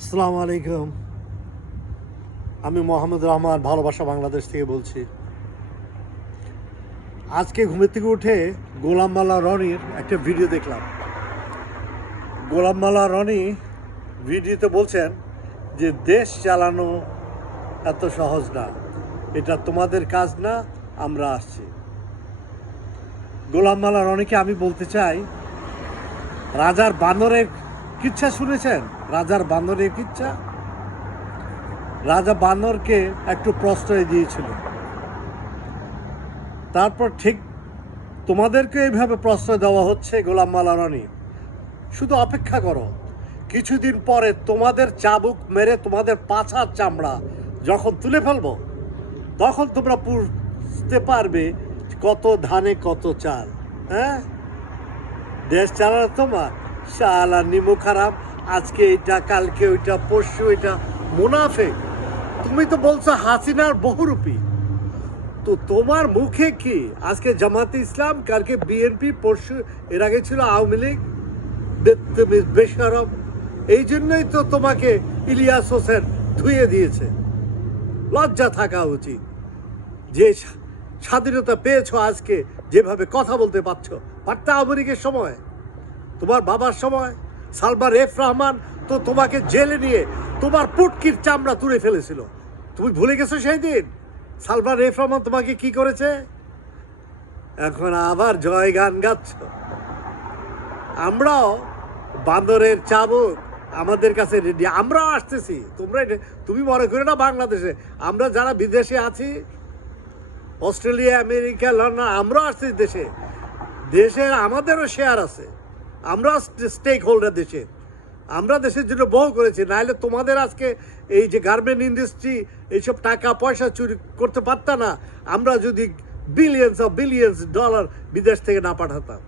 আসসালামু আলাইকুম। আমি মোহাম্মদ রহমান ভালোবাসা বাংলাদেশ থেকে বলছি। আজকে ঘুমের থেকে উঠে গোলাম মাওলা রনির একটা ভিডিও দেখলাম। গোলাম মাওলা রনি ভিডিওতে বলছেন যে দেশ চালানো এত সহজ না, এটা তোমাদের কাজ না, আমরা আসছি। গোলাম মাওলা রনিকে আমি বলতে চাই, রাজার বানরের কিচ্ছা শুনেছেন? রাজার বানরের কিচ্ছা। রাজা বানরকে একটু প্রশ্রয় দিয়েছিল, তারপর ঠিক তোমাদেরকে এইভাবে প্রশ্রয় দেওয়া হচ্ছে। গোলাম মাওলা রনি, শুধু অপেক্ষা করো, কিছুদিন পরে তোমাদের চাবুক মেরে তোমাদের পাছার চামড়া যখন তুলে ফেলবো, তখন তোমরা বুঝতে পারবে কত ধানে কত চাল। হ্যাঁ, দেশ চালানো তোমার শালা নিমু খারাপ, আজকে এটা কালকে ওইটা পরশু এটা, মুনাফেক। তুমি তো বলছো হাসিনার বহুরূপী, তো তোমার মুখে কি আজকে জামাতে ইসলাম, কালকে বিএনপি, পরশু এর আগে ছিল আওয়ামী লীগ? বেত্তমিজ বেশরম। এই জন্যই তো তোমাকে ইলিয়াস হোসেন ধুয়ে দিয়েছে। লজ্জা থাকা উচিত। যে স্বাধীনতা পেয়েছো, আজকে যেভাবে কথা বলতে পারছো, পারতা আওয়ামী লীগের সময়, তোমার বাবার সময় সালমান এফ রহমান তো তোমাকে জেলে নিয়ে তোমার পুটকির চামড়া তুলে ফেলেছিল। তুমি ভুলে গেছো সেই দিন সালমান এফ রহমান তোমাকে কি করেছে? এখন আবার জয় গান গাচ্ছ। আমরাও বান্দরের চাবুক আমাদের কাছে রেডি, আমরাও আসতেছি। তুমি মনে করো না বাংলাদেশে, আমরা যারা বিদেশে আছি, অস্ট্রেলিয়া, আমেরিকা, লন্ডন, আমরাও আসতেছি দেশে। দেশের আমাদেরও শেয়ার আছে, আমরা স্টেক হোল্ডার দেশে, আমরা দেশের জন্য বহু করেছি। নাহলে তোমাদের আজকে এই যে গার্মেন্ট ইন্ডাস্ট্রি, এইসব টাকা পয়সা চুরি করতে পারতাম না, আমরা যদি বিলিয়ন্স ডলার বিদেশ থেকে না পাঠাতাম।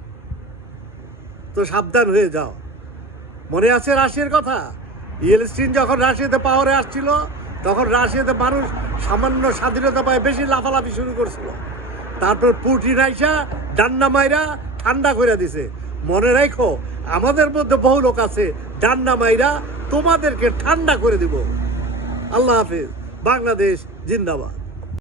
তো সাবধান হয়ে যাও। মনে আছে রাশিয়ার কথা? ইয়েলস্টিন যখন রাশিয়াতে পাওয়ারে আসছিল, তখন রাশিয়াতে মানুষ সামান্য স্বাধীনতা পায় বেশি লাফালাফি শুরু করছিল। তারপর পুটিন আইসা ডান্ডা মাইরা ঠান্ডা করে দিছে। মনে রাখো, আমাদের মধ্যে বহু লোক আছে ডান্ডা মাইরা তোমাদেরকে ঠান্ডা করে দিব। আল্লাহ হাফিজ। বাংলাদেশ জিন্দাবাদ।